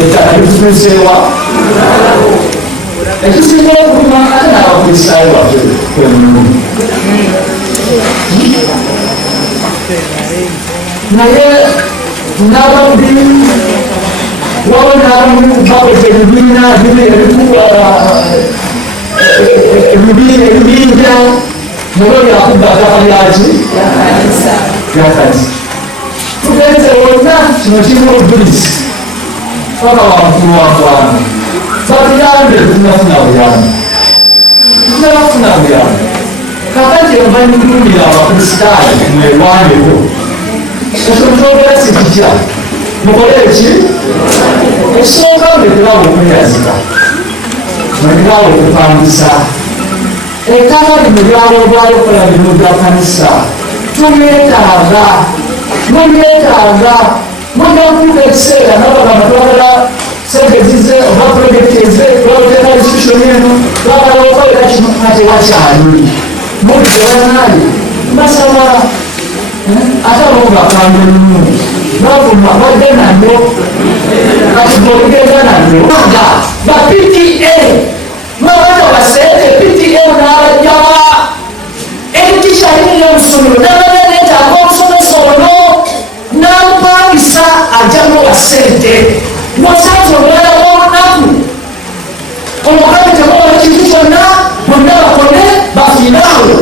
ettaka litutuusewa ekisinga okuluma ate n'abakuristayo baffe kwemulimu naye n'ababbi waba n'abamu bakoze ebibinja nabo byakuba ttaka lyaki lya kanisa tugenze wonna kino kirina obujulizi paka wamukulu wankwana batuyambe tunafuna buyambi kakati emanyigulumira abakuristayo mwerwaneko ekyotwogera sikitya mukole eki ekisooka mulekerawo okweyazika mulekerawo okupangisa ettaka lino lyalobwayo okukola bino bya kanisa tulyetaaga mwendakuuka ekiseera nabagamba twagala sente zize oba projekti eze twagala institution eno twagala okolera kino ate wakyali mulizewanali basaba ate abokubakanda olumu bavuma badde nano kati bogenda nano ba PTA mwabata basente PTA n'abajjawa ekitisha hili y'omusomero n'abaneetaga omusomesa ono n'amupangisa ajjamu basente wasanze omwana w'olunaku omukazi temuwa ekintu kyonna bonna bakone bafinaawo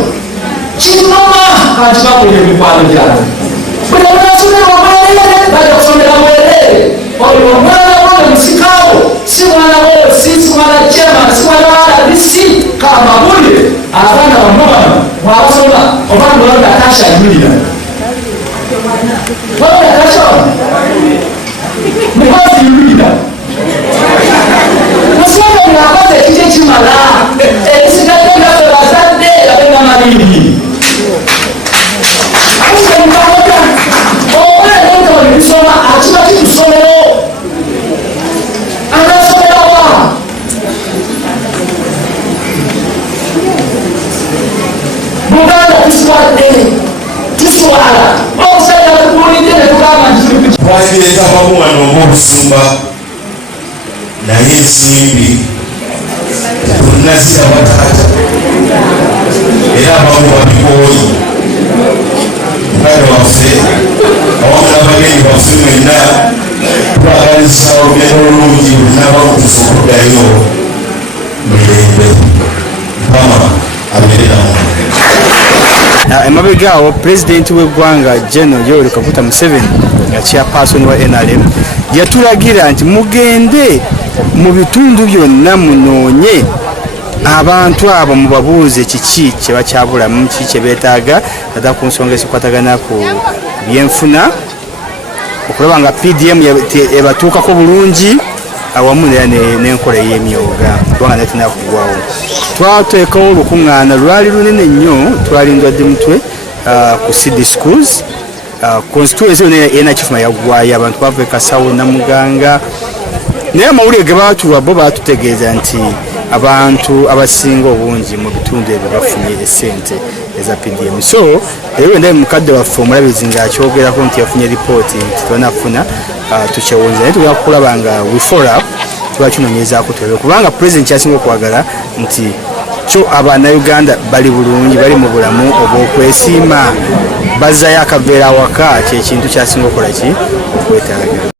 kinoma kanti bakola emikwano gyabo buli omunasomera obwerere bajja kusomera bwerere oyo omwana wone musikaawo si mwana wosi si mwana chairman si mwana waalabisi kamabulire abaana bamwana mwabasoma obana wanda atashayimulira wanda atashona mubazi yulira musonga mwakoze ekikye kimala ekisigadde ngaffe bazadde abe Namaliri amusemukaoka omwana entoni bisoma akiba kitusomero anasomerawa Buganda tuswala okusajja tukulidde netugamba nti twagireeta wamu wano obusumba naye ensimbi tunaziraba taata era abamu babikooyi muganda waffe awamu n'abagenyi baffe mwenna twagaliza olugendo olulungi lunabakutufu okuddayo mulembe mukama abeere namu. Emabegaawo pulezidenti w'eggwanga General Yoweri Kaguta Museveni nga chairperson wa NRM yatulagira nti mugende mu bitundu byonna munoonye abantu abo mubabuuze kiki kye bakyabulamu kiki kye beetaaga ate ku nsonga ezikwatagana ku byenfuna okulaba nga PDM ebatuukako bulungi awamu n'enkola y'emyoga kubanga naye tunakugwawo. Twateekawo olukuŋŋaana lwali lunene nnyo twalindwadde mutwe ku CD schools constituency yonna kifuma yaggwayo abantu bava e Kasawo Namuganga naye amawulire ge baatuwa bo baatutegeeza nti abantu abasinga obungi mu bitundu ebyo bafunye esente eza PDM. So leero ndaye mukadde waffe omulabizi ng'akyogerako nti yafunye lipooti nti twanafuna tukyewunza naye tugenda kulaba nga we follow up tubakinoonyezaako tulebe kubanga pulezidenti kyasinga okwagala nti kyo Uganda bali bulungi bali mu bulamu obw'okwesiima bazzayo akaveera awaka kyekintu kyasinga okukola ki okwetaaga.